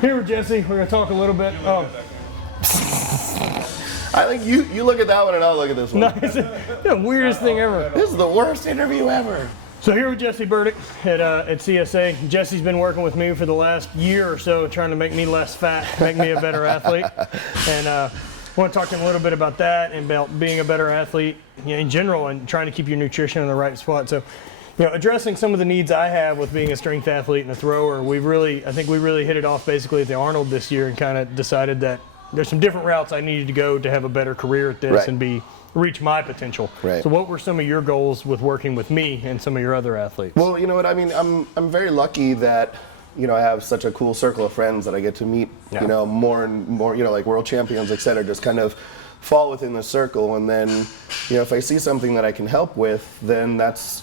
Here with Jesse, we're going to talk a little bit. I think you look at that one and I'll look at this one. No, it's the weirdest thing ever. This is the worst interview ever. So here with Jessie Burdick at CSA. Jesse's been working with me for the last year or so, trying to make me less fat, make me a better athlete. And I want to talk to him a little bit about that and about being a better athlete in general and trying to keep your nutrition in the right spot. So, addressing some of the needs I have with being a strength athlete and a thrower, I think we really hit it off basically at the Arnold this year and kind of decided that there's some different routes I needed to go to have a better career at this and reach my potential. Right. So what were some of your goals with working with me and some of your other athletes? Well, you know what I mean? I'm very lucky that, I have such a cool circle of friends that I get to meet, more and more, like world champions, et cetera, just kind of fall within the circle. And then, if I see something that I can help with, then that's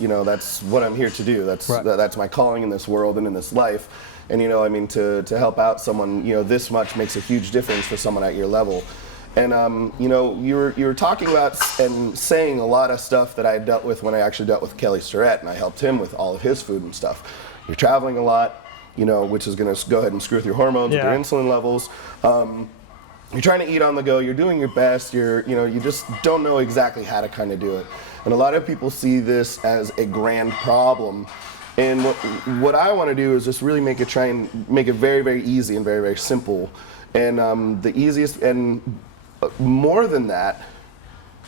what I'm here to do. That's my calling in this world and in this life. And, to help out someone, this much makes a huge difference for someone at your level. And, you were talking about and saying a lot of stuff that I dealt with when I actually dealt with Kelly Starrett, and I helped him with all of his food and stuff. You're traveling a lot, which is going to go ahead and screw with your hormones, with your insulin levels. You're trying to eat on the go. You're doing your best. You just don't know exactly how to kind of do it. And a lot of people see this as a grand problem. And what I want to do is just really try and make it very, very easy and very, very simple. And the easiest, and more than that,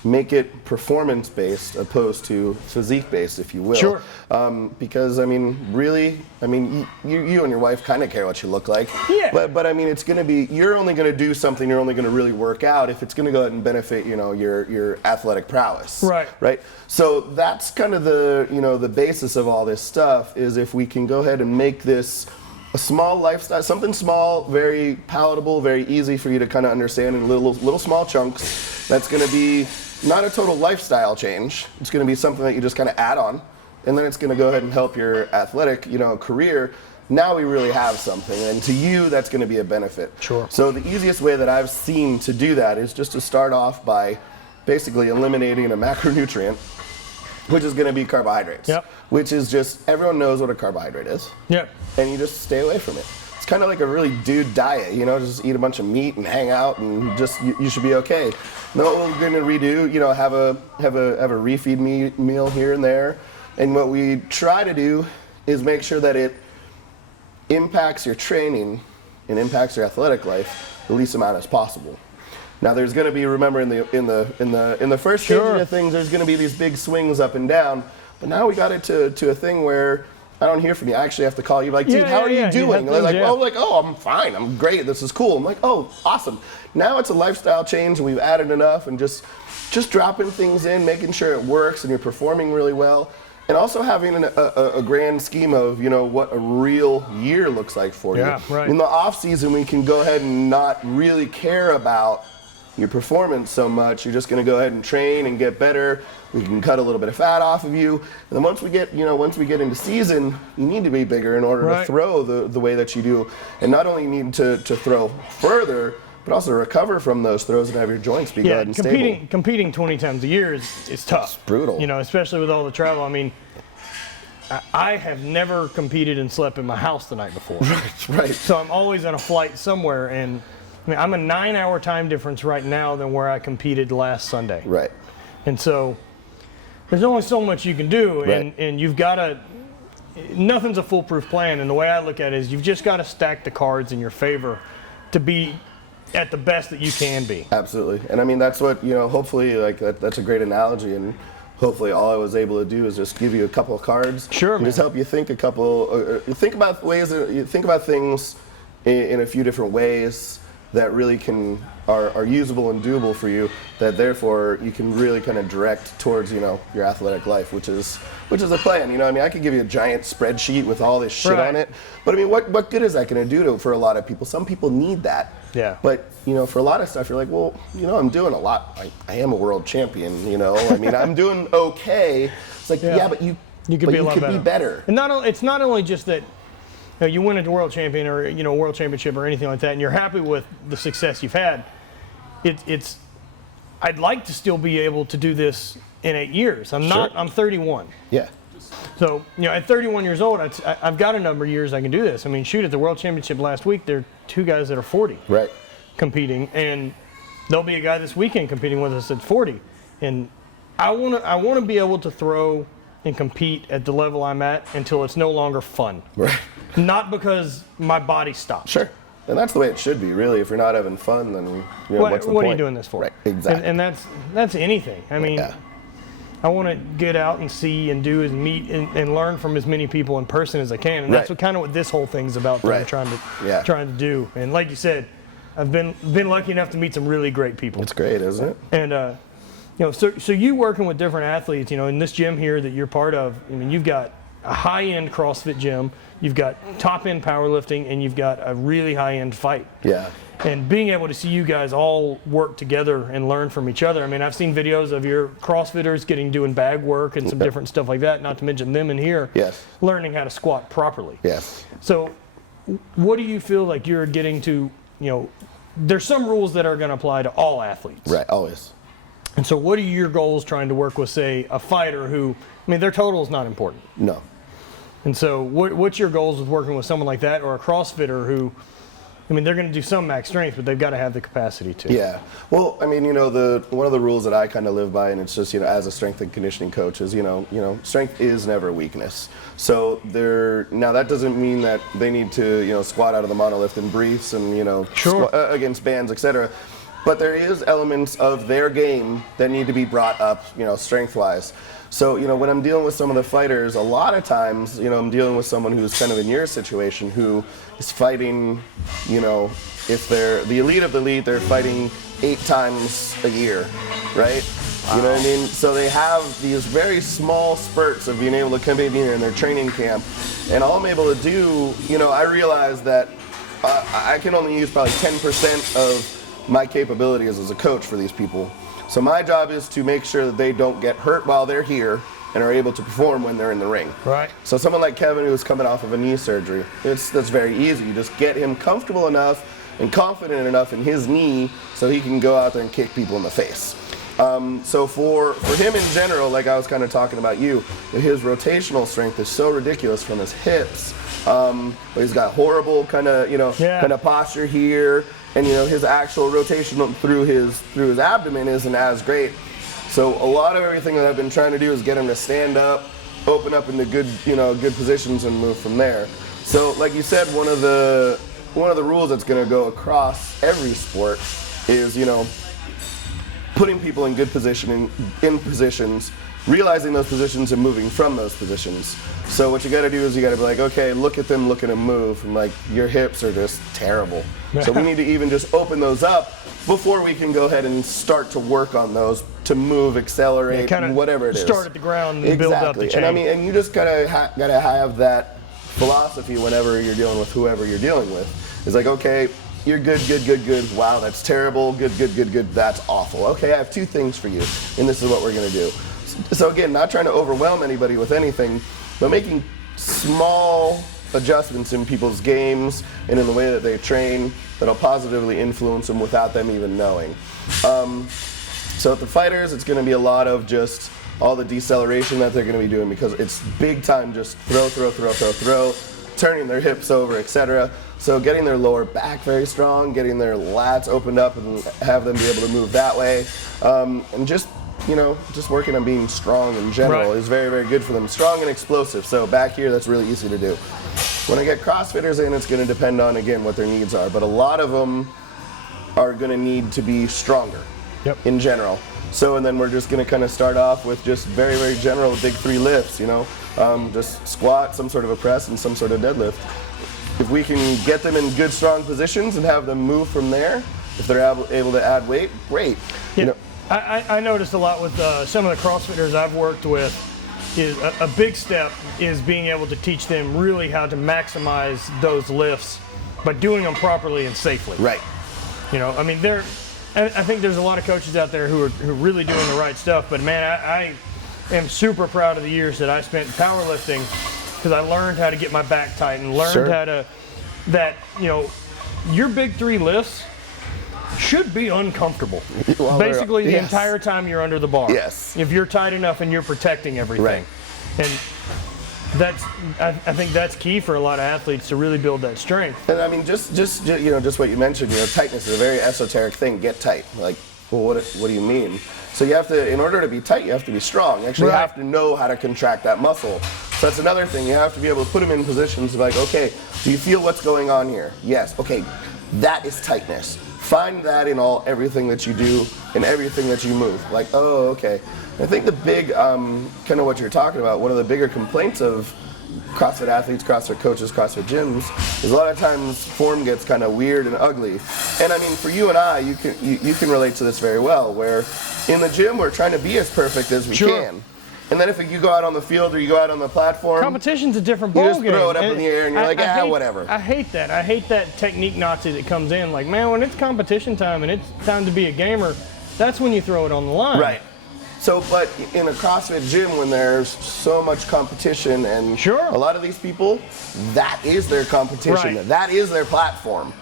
make it performance-based opposed to physique-based, if you will. Sure. Because, really, you and your wife kind of care what you look like. Yeah. But it's going to be, you're only going to do something, you're only going to really work out if it's going to go ahead and benefit, your athletic prowess. Right. Right? So that's kind of the basis of all this stuff, is if we can go ahead and make this a small lifestyle, something small, very palatable, very easy for you to kind of understand in little small chunks. That's going to be not a total lifestyle change. It's going to be something that you just kind of add on, and then it's going to go ahead and help your athletic, career. Now we really have something, and to you, that's going to be a benefit. Sure. So the easiest way that I've seen to do that is just to start off by basically eliminating a macronutrient, which is going to be carbohydrates. Yep. Which is just, everyone knows what a carbohydrate is. Yep. And you just stay away from it. It's kind of like a really dude diet, just eat a bunch of meat and hang out and just, you should be okay. No, what we're going to redo, have a refeed meal here and there. And what we try to do is make sure that it impacts your training and impacts your athletic life the least amount as possible. Now there's going to be, remember, in the first stage of things, there's going to be these big swings up and down. But now we got it to a thing where I don't hear from you. I actually have to call you, like, dude, how are you doing? Oh, I'm fine. I'm great. This is cool. I'm like, oh, awesome. Now it's a lifestyle change, and we've added enough, and just dropping things in, making sure it works, and you're performing really well, and also having a grand scheme of what a real year looks like for you. Right. In the off season, we can go ahead and not really care about your performance so much. You're just going to go ahead and train and get better. We can cut a little bit of fat off of you, and then once we get into season, you need to be bigger in order to throw the way that you do, and not only need to throw further, but also recover from those throws and have your joints be good and stable. Competing 20 times a year is tough. It's brutal. Especially with all the travel. I have never competed and slept in my house the night before. Right. So I'm always on a flight somewhere, and I'm a 9-hour time difference right now than where I competed last Sunday. Right. And so there's only so much you can do, and you've got to, nothing's a foolproof plan, and the way I look at it is you've just got to stack the cards in your favor to be at the best that you can be. Absolutely. And that's what, hopefully, like, that's a great analogy, and hopefully all I was able to do is just give you a couple of cards. Sure, and just help you think think about things in a few different ways that really are usable and doable for you, that therefore you can really kind of direct towards your athletic life, which is a plan. I could give you a giant spreadsheet with all this shit on it, but what good is that going to do for a lot of people? Some people need that. Yeah. But for a lot of stuff, you're like, well, I'm doing a lot. I am a world champion. I'm doing okay. It's like, but you could be better. And it's not only just that you win a world champion or a world championship or anything like that, and you're happy with the success you've had. I'd like to still be able to do this in 8 years. I'm 31. Yeah. So, at 31 years old, I've got a number of years I can do this. I mean, shoot, at the World Championship last week, there are 2 guys that are 40 Right. competing, and there'll be a guy this weekend competing with us at 40. And I want to be able to throw and compete at the level I'm at until it's no longer fun. Right. Not because my body stops. Sure. And that's the way it should be, really. If you're not having fun, then what's the point? What are you doing this for? Right. Exactly. And that's anything. I mean, I want to get out and see and do and meet and learn from as many people in person as I can. And that's what this whole thing's about that I'm trying to do. And like you said, I've been lucky enough to meet some really great people. It's great, isn't it? And so you working with different athletes, in this gym here that you're part of, I mean, you've got a high-end CrossFit gym, you've got top-end powerlifting, and you've got a really high-end fight. Yeah. And being able to see you guys all work together and learn from each other. I mean, I've seen videos of your CrossFitters doing bag work and some different stuff like that, not to mention them in here learning how to squat properly. Yes. So what do you feel like you're getting to, there's some rules that are going to apply to all athletes. Right, always. And so what are your goals trying to work with, say, a fighter who, their total is not important. No. And so what's your goals with working with someone like that, or a CrossFitter who, they're going to do some max strength, but they've got to have the capacity to. Yeah. Well, one of the rules that I kind of live by, and it's just, as a strength and conditioning coach, is, strength is never a weakness. So now that doesn't mean that they need to, squat out of the monolift in briefs and, against bands, etc. But there is elements of their game that need to be brought up, strength-wise. So, when I'm dealing with some of the fighters, a lot of times, I'm dealing with someone who's kind of in your situation who is fighting, if they're the elite of the elite, they're fighting 8 times a year, right? Wow. You know what I mean? So they have these very small spurts of being able to come in here in their training camp. And all I'm able to do, I realize that I can only use probably 10% of my capabilities as a coach for these people. So my job is to make sure that they don't get hurt while they're here and are able to perform when they're in the ring. Right. So someone like Kevin who's coming off of a knee surgery, that's very easy. You just get him comfortable enough and confident enough in his knee so he can go out there and kick people in the face. So for him in general, like I was kind of talking about his rotational strength is so ridiculous from his hips. But he's got horrible kind of posture here. And his actual rotation through his abdomen isn't as great. So a lot of everything that I've been trying to do is get him to stand up, open up into good positions and move from there. So like you said, one of the rules that's going to go across every sport is putting people in good position in positions, realizing those positions and moving from those positions. So what you got to do is you got to be like, okay, look at them move, and like your hips are just terrible. So we need to even just open those up before we can go ahead and start to work on those to move, accelerate, whatever it is. Start at the ground and build up the chain. And you just gotta have that philosophy whenever you're dealing with whoever you're dealing with. It's like, okay, you're good. Wow, that's terrible. Good. That's awful. Okay, I have 2 things for you, and this is what we're gonna do. So again, not trying to overwhelm anybody with anything, but making small adjustments in people's games and in the way that they train that'll positively influence them without them even knowing. So at the fighters, it's going to be a lot of just all the deceleration that they're going to be doing because it's big time just throw, turning their hips over, etc. So getting their lower back very strong, getting their lats opened up and have them be able to move that way, and just working on being strong in general is very, very good for them. Strong and explosive. So back here, that's really easy to do. When I get CrossFitters in, it's going to depend on, again, what their needs are. But a lot of them are going to need to be stronger in general. So, and then we're just going to kind of start off with just very, very general big 3 lifts, just squat, some sort of a press, and some sort of deadlift. If we can get them in good, strong positions and have them move from there, if they're able to add weight, great. Yeah. I noticed a lot with some of the CrossFitters I've worked with is a big step is being able to teach them really how to maximize those lifts, but doing them properly and safely. Right. I think there's a lot of coaches out there who are really doing the right stuff, but man, I am super proud of the years that I spent in powerlifting because I learned how to get my back tight and learned how to, your big 3 lifts should be uncomfortable. Well, basically the entire time you're under the bar. Yes. If you're tight enough and you're protecting everything. Right. And I think that's key for a lot of athletes to really build that strength. And I mean, just what you mentioned, tightness is a very esoteric thing. Get tight. Like, well, what do you mean? So you have to, in order to be tight, you have to be strong. You actually have to know how to contract that muscle. So that's another thing. You have to be able to put them in positions of like, okay, do you feel what's going on here? Yes. Okay, that is tightness. Find that in everything that you do and everything that you move. Like, oh, okay. I think the big, kind of what you're talking about, one of the bigger complaints of CrossFit athletes, CrossFit coaches, CrossFit gyms, is a lot of times form gets kind of weird and ugly. And I mean, for you and I, you can relate to this very well, where in the gym, we're trying to be as perfect as we can. And then if you go out on the field or you go out on the platform, competition's a different ballgame. You just throw it up in the air and you're like, whatever. I hate that. I hate that technique Nazi that comes in. Like, man, when it's competition time and it's time to be a gamer, that's when you throw it on the line. Right. So, but in a CrossFit gym, when there's so much competition and a lot of these people, that is their competition. Right. That is their platform.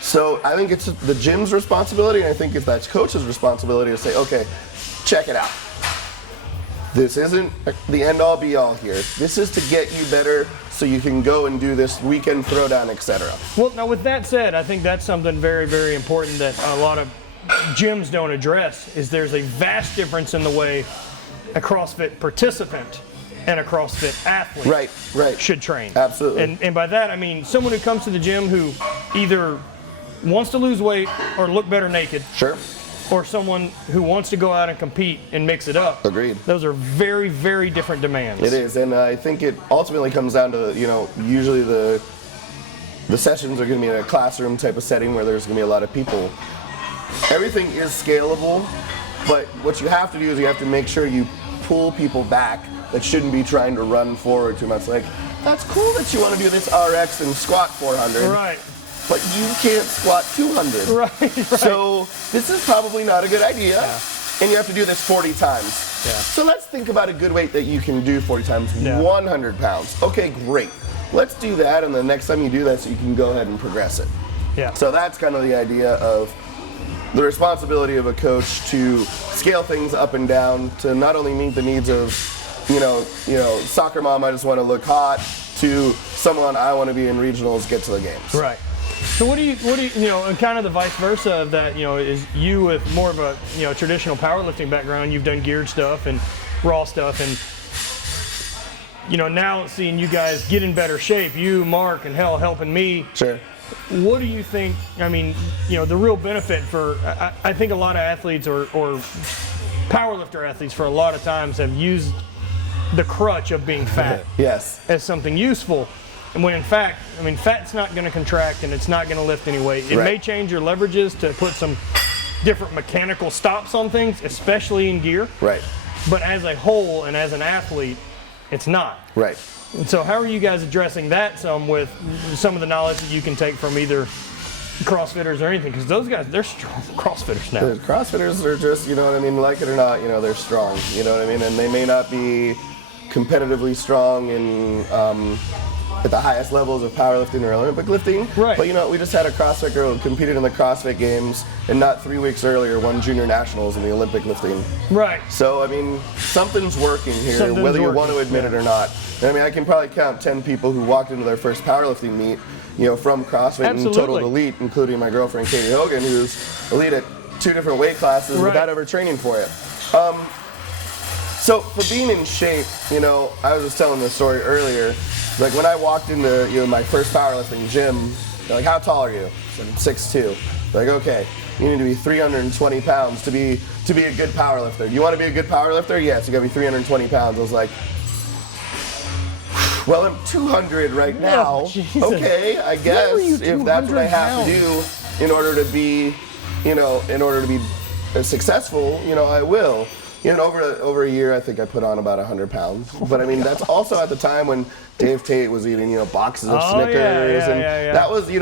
So I think it's the gym's responsibility, and I think it's that coach's responsibility to say, okay, check it out. This isn't the end-all be-all here. This is to get you better so you can go and do this weekend throwdown, etc. Well, now with that said, I think that's something very, very important that a lot of gyms don't address, is there's a vast difference in the way a CrossFit participant and a CrossFit athlete should train. Absolutely. And by that, I mean someone who comes to the gym who either wants to lose weight or look better naked. Sure. Or someone who wants to go out and compete and mix it up. Agreed. Those are very, very different demands. It is, and I think it ultimately comes down to, usually the sessions are going to be in a classroom type of setting where there's going to be a lot of people. Everything is scalable, but what you have to do is you have to make sure you pull people back that shouldn't be trying to run forward too much. Like, that's cool that you want to do this RX and squat 400. Right. But you can't squat 200. Right. So this is probably not a good idea. Yeah. And you have to do this 40 times. Yeah. So let's think about a good weight that you can do 40 times, 100 pounds. Okay, great. Let's do that, and the next time you do that, so you can go ahead and progress it. Yeah. So that's kind of the idea of the responsibility of a coach to scale things up and down to not only meet the needs of, soccer mom, I just want to look hot, to someone, I want to be in regionals, get to the games. Right. So what do you, and kind of the vice versa of that, is you with more of a, traditional powerlifting background, you've done geared stuff and raw stuff, and, now seeing you guys get in better shape, you, Mark, and helping me. Sure. What do you think, the real benefit for, I think a lot of athletes or powerlifter athletes for a lot of times have used the crutch of being fat as something useful. And when in fact, fat's not going to contract and it's not going to lift any weight. It may change your leverages to put some different mechanical stops on things, especially in gear. Right. But as a whole and as an athlete, it's not. Right. And so how are you guys addressing that with some of the knowledge that you can take from either CrossFitters or anything? Because those guys, they're strong CrossFitters now. The CrossFitters are just, like it or not, they're strong. And they may not be competitively strong in at the highest levels of powerlifting or Olympic lifting. Right. But we just had a CrossFit girl who competed in the CrossFit Games and not 3 weeks earlier won junior nationals in the Olympic lifting. Right. So something's working here, whether you want to admit it or not. And I can probably count 10 people who walked into their first powerlifting meet, from CrossFit and Total Elite, including my girlfriend Katie Hogan, who's elite at 2 different weight classes without ever training for it. So for being in shape, I was just telling this story earlier. Like when I walked into my first powerlifting gym, they're like, how tall are you? I said, 6'2". Like, okay, you need to be 320 pounds to be a good powerlifter. You want to be a good powerlifter? Yes, you got to be 320 pounds. I was like, well, I'm 200 right now. Oh, okay, I guess if that's what I have to do in order to be, successful, I will. Over a year, I think I put on about 100 pounds. But that's also at the time when Dave Tate was eating, boxes of Snickers, and that was, it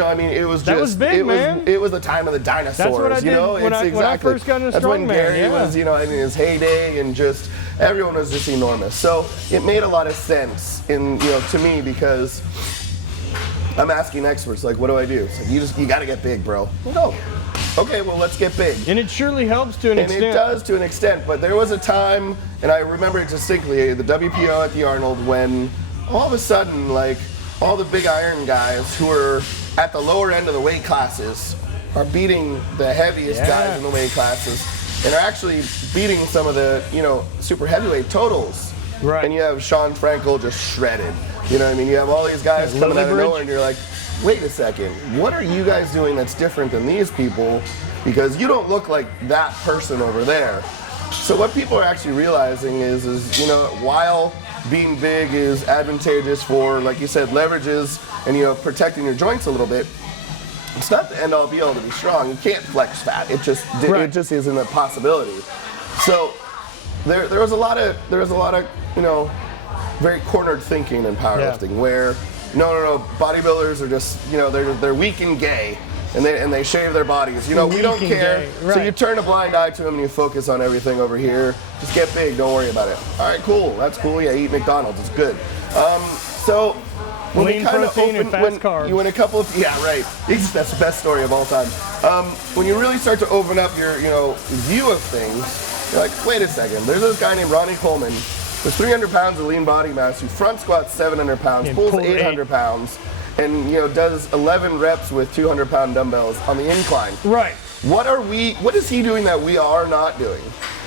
was just, that was big, man. It was the time of the dinosaurs. That's what I did when I first got into strongman. That's when Gary was, his heyday, and just everyone was just enormous. So it made a lot of sense to me, because I'm asking experts, like, what do I do? It's like, you got to get big, bro. No. Okay, well, let's get big. And it surely helps to an extent. And it does to an extent, but there was a time, and I remember it distinctly, the WPO at the Arnold, when all of a sudden, like, all the big iron guys who are at the lower end of the weight classes are beating the heaviest guys in the weight classes, and are actually beating some of the, you know, super heavyweight totals. Right. And you have Sean Frankel just shredded. You know what I mean? You have all these guys coming out of nowhere, and you're like, wait a second, what are you guys doing that's different than these people? Because you don't look like that person over there. So what people are actually realizing is you know, while being big is advantageous for, like you said, leverages and, you know, protecting your joints a little bit, it's not the end all be all to be strong. You can't flex fat. It just isn't a possibility. So there was a lot of you know, very cornered thinking in powerlifting where no, bodybuilders are just, you know, they're weak and gay. And they shave their bodies. You know, we don't care. Right. So you turn a blind eye to them and you focus on everything over here. Just get big, don't worry about it. All right, cool, that's cool. Yeah, eat McDonald's, it's good. So when lean protein and fast carbs. You win a couple of, that's the best story of all time. When you really start to open up your, you know, view of things, you're like, wait a second. There's this guy named Ronnie Coleman with 300 pounds of lean body mass who front squats 700 pounds, pulls 800 pounds. And, you know, does 11 reps with 200-pound dumbbells on the incline. Right. What is he doing that we are not doing?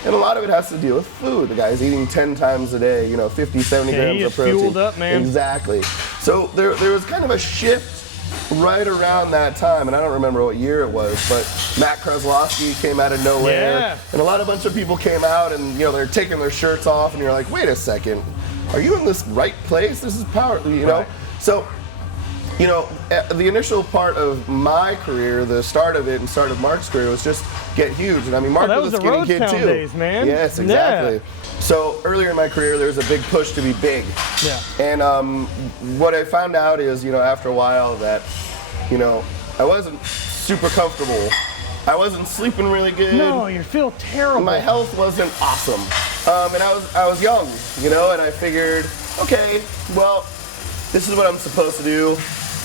And a lot of it has to do with food. The guy's eating 10 times a day, you know, 50, 70 grams of protein. Fueled up, man. Exactly. So there was kind of a shift right around that time, and I don't remember what year it was, but Matt Kreslowski came out of nowhere, and a bunch of people came out, and, you know, they're taking their shirts off, and you're like, wait a second, are you in this right place? This is power, you know? So, you know, the initial part of my career, the start of it and start of Mark's career was just get huge. And I mean, Mark was a skinny kid too. Days, man. Yes, exactly. Yeah. So earlier in my career, there was a big push to be big. Yeah. And what I found out is, you know, after a while that, you know, I wasn't super comfortable. I wasn't sleeping really good. No, you feel terrible. My health wasn't awesome. And I was young, you know, and I figured, okay, well, this is what I'm supposed to do.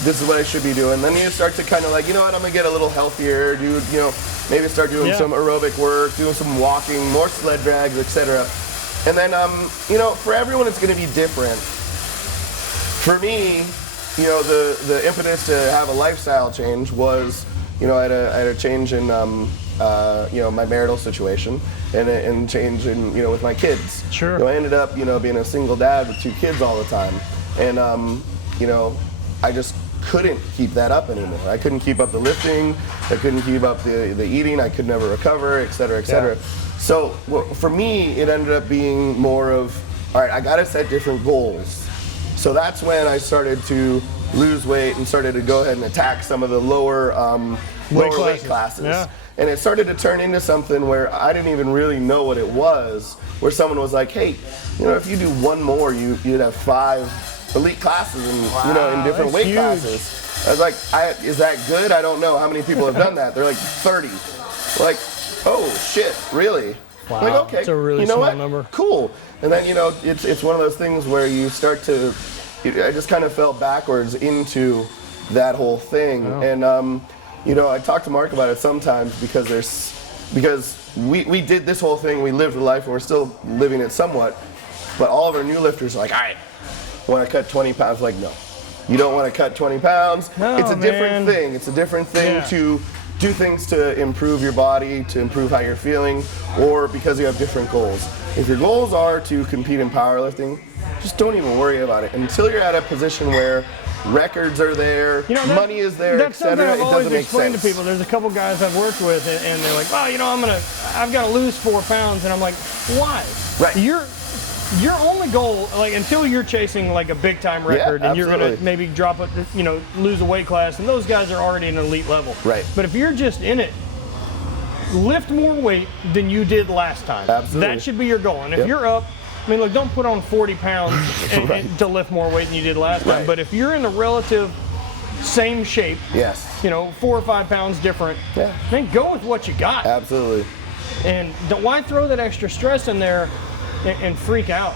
This is what I should be doing. Then you start to kind of like, you know what, I'm gonna get a little healthier, you know, maybe start doing some aerobic work, doing some walking, more sled drags, etc. And then, you know, for everyone it's gonna be different. For me, you know, the impetus to have a lifestyle change was, you know, I had a change in, you know, my marital situation and change in, you know, with my kids. Sure. So I ended up, you know, being a single dad with 2 kids all the time. And, you know, I just couldn't keep that up anymore. I couldn't keep up the lifting, I couldn't keep up the eating, I could never recover, et cetera, et cetera. Yeah. So for me, it ended up being more of, all right, I gotta set different goals. So that's when I started to lose weight and started to go ahead and attack some of the lower weight classes. Yeah. And it started to turn into something where I didn't even really know what it was, where someone was like, hey, you know, if you do one more, you'd have 5 elite classes and you know, in different weight classes. I was like, is that good? I don't know how many people have done that. They're like 30. Like, oh shit, really? Wow. Like, okay, that's a really you know small what? number. Cool. And then, you know, it's one of those things where you start to, I just kind of fell backwards into that whole thing. Oh. And you know, I talk to Mark about it sometimes because we did this whole thing, we lived a life and we're still living it somewhat, but all of our new lifters are like, all right, I want to cut 20 pounds. Like, no, you don't want to cut 20 pounds. No, it's a different thing. It's a different thing to do things to improve your body, to improve how you're feeling, or because you have different goals. If your goals are to compete in powerlifting, just don't even worry about it until you're at a position where records are there, you know, money is there, etc. It doesn't make sense. To people, there's a couple guys I've worked with, and they're like, "Well, you know, I've got to lose 4 pounds," and I'm like, "Why? Right. Your only goal, like, until you're chasing like a big time record, and you're gonna maybe drop it, you know, lose a weight class, and those guys are already an elite level. Right. But if you're just in it, lift more weight than you did last time. Absolutely. That should be your goal. And if you're up, I mean, look, don't put on 40 pounds and to lift more weight than you did last time. But if you're in a relative same shape, you know, 4 or 5 pounds different, then go with what you got. Absolutely. And why throw that extra stress in there and freak out?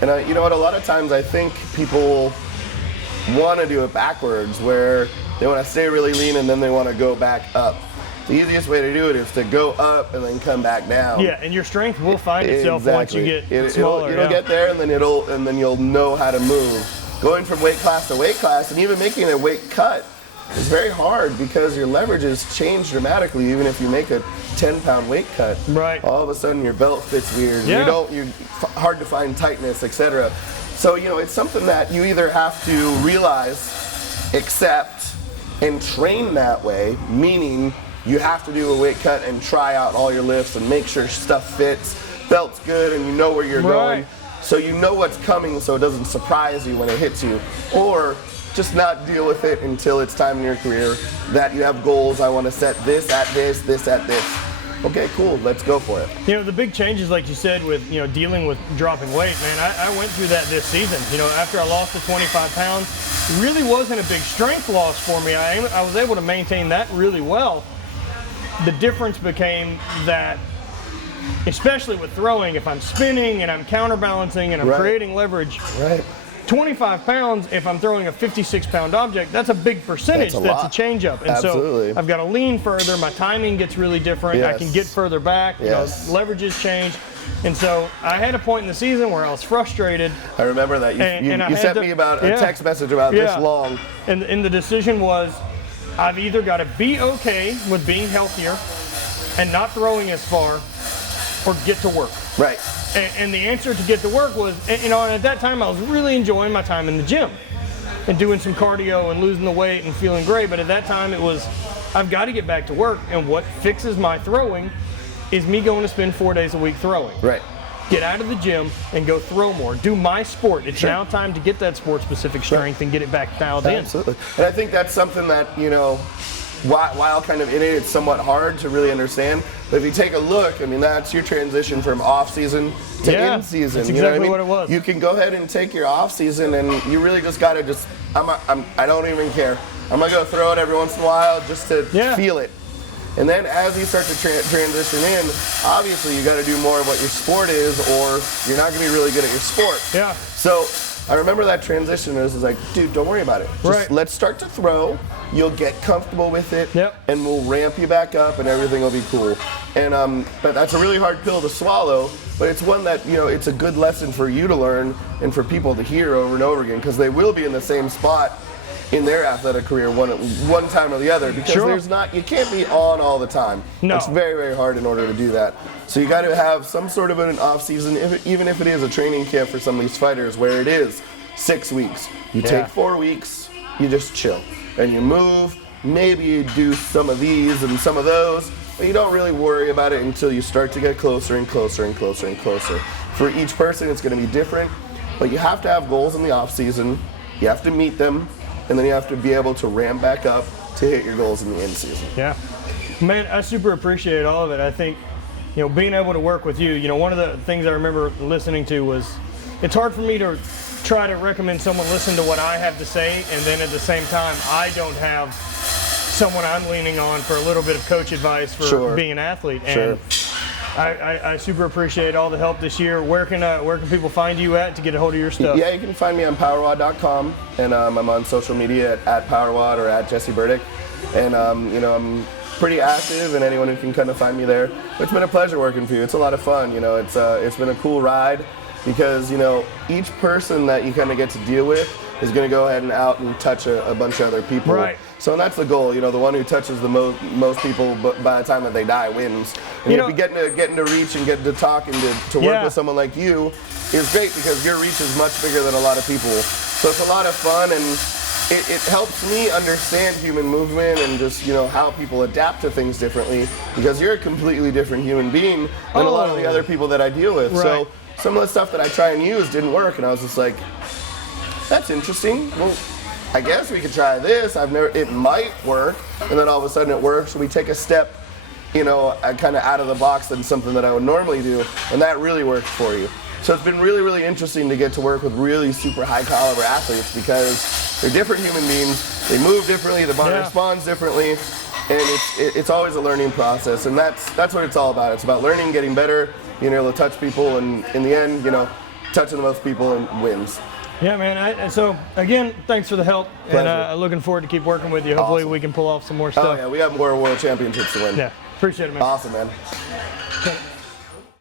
And you know what, a lot of times I think people want to do it backwards, where they want to stay really lean and then they want to go back up. The easiest way to do it is to go up and then come back down. Yeah, and your strength will find itself once you get smaller. It'll get there, and then you'll know how to move. going from weight class to weight class and even making a weight cut is very hard because your leverages change dramatically even if you make a 10-pound weight cut. Right. All of a sudden your belt fits weird. Yeah. You're hard to find tightness, etc. So, it's something that you either have to realize, accept, and train that way, meaning you have to do a weight cut and try out all your lifts and make sure stuff fits, belt's good, and you know where you're going. So you know what's coming so it doesn't surprise you when it hits you. Or just not deal with it until it's time in your career that you have goals. I want to set this at this, this at this. Okay, cool, let's go for it. The big changes, like you said, with dealing with dropping weight, man, I went through that this season. After I lost the 25 pounds, it really wasn't a big strength loss for me. I was able to maintain that really well. The difference became that, especially with throwing, if I'm spinning and I'm counterbalancing and I'm creating leverage, 25 pounds, if I'm throwing a 56-pound object, that's a big percentage. That's a change up. And so I've got to lean further. My timing gets really different. I can get further back. Leverages change. And so I had a point in the season where I was frustrated. I remember that. You sent me about a text message about this long. And the decision was, I've either got to be okay with being healthier and not throwing as far, or get to work. Right. And the answer to get to work was, and at that time I was really enjoying my time in the gym and doing some cardio and losing the weight and feeling great. But at that time it was, I've got to get back to work. And what fixes my throwing is me going to spend 4 days a week throwing. Right. Get out of the gym and go throw more. Do my sport. It's now time to get that sport-specific strength and get it back dialed in. Absolutely. And I think that's something that, while kind of in it, it's somewhat hard to really understand. But if you take a look, that's your transition from off-season to in-season. That's exactly what it was. You can go ahead and take your off-season, and you really just got to I don't even care. I'm going to go throw it every once in a while just to feel it. And then as you start to transition in, obviously you got to do more of what your sport is, or you're not going to be really good at your sport. Yeah. So I remember that transition. It was like, dude, don't worry about it. Just let's start to throw. You'll get comfortable with it, and we'll ramp you back up, and everything will be cool. And but that's a really hard pill to swallow. But it's one that it's a good lesson for you to learn and for people to hear over and over again, because they will be in the same spot in their athletic career one time or the other, because you can't be on all the time. No. It's very, very hard in order to do that. So you got to have some sort of an off season, even if it is a training camp for some of these fighters where it is 6 weeks. You take 4 weeks, you just chill and you move. Maybe you do some of these and some of those, but you don't really worry about it until you start to get closer and closer and closer and closer. For each person, it's going to be different, but you have to have goals in the off season. You have to meet them. And then you have to be able to ramp back up to hit your goals in the end season. Yeah. Man, I super appreciate all of it. I think, being able to work with you, one of the things I remember listening to was, it's hard for me to try to recommend someone listen to what I have to say, and then at the same time, I don't have someone I'm leaning on for a little bit of coach advice for being an athlete. And I super appreciate all the help this year. Where can people find you at to get a hold of your stuff? Yeah, you can find me on powerwad.com, and I'm on social media at powerwad or at Jessie Burdick. And I'm pretty active, and anyone who can kind of find me there. It's been a pleasure working for you. It's a lot of fun. It's been a cool ride, because each person that you kind of get to deal with is going to go ahead and out and touch a bunch of other people. Right. So that's the goal. The one who touches the most people, but by the time that they die, wins. And if you getting to reach and getting to talk and to work with someone like you is great, because your reach is much bigger than a lot of people. So it's a lot of fun, and it helps me understand human movement and just how people adapt to things differently, because you're a completely different human being than a lot of the other people that I deal with. Right. So some of the stuff that I try and use didn't work, and I was just like, that's interesting. Well, I guess we could try this. It might work, and then all of a sudden it works. We take a step, kind of out of the box than something that I would normally do, and that really works for you. So it's been really, really interesting to get to work with really super high caliber athletes, because they're different human beings. They move differently. The body responds differently, and it's always a learning process, and that's what it's all about. It's about learning, getting better, being able to touch people, and in the end, touching the most people and wins. Yeah, man. So again, thanks for the help. Pleasure. And looking forward to keep working with you. Hopefully we can pull off some more stuff. Oh yeah, we have more world championships to win. Yeah, appreciate it, man. Awesome, man. Okay.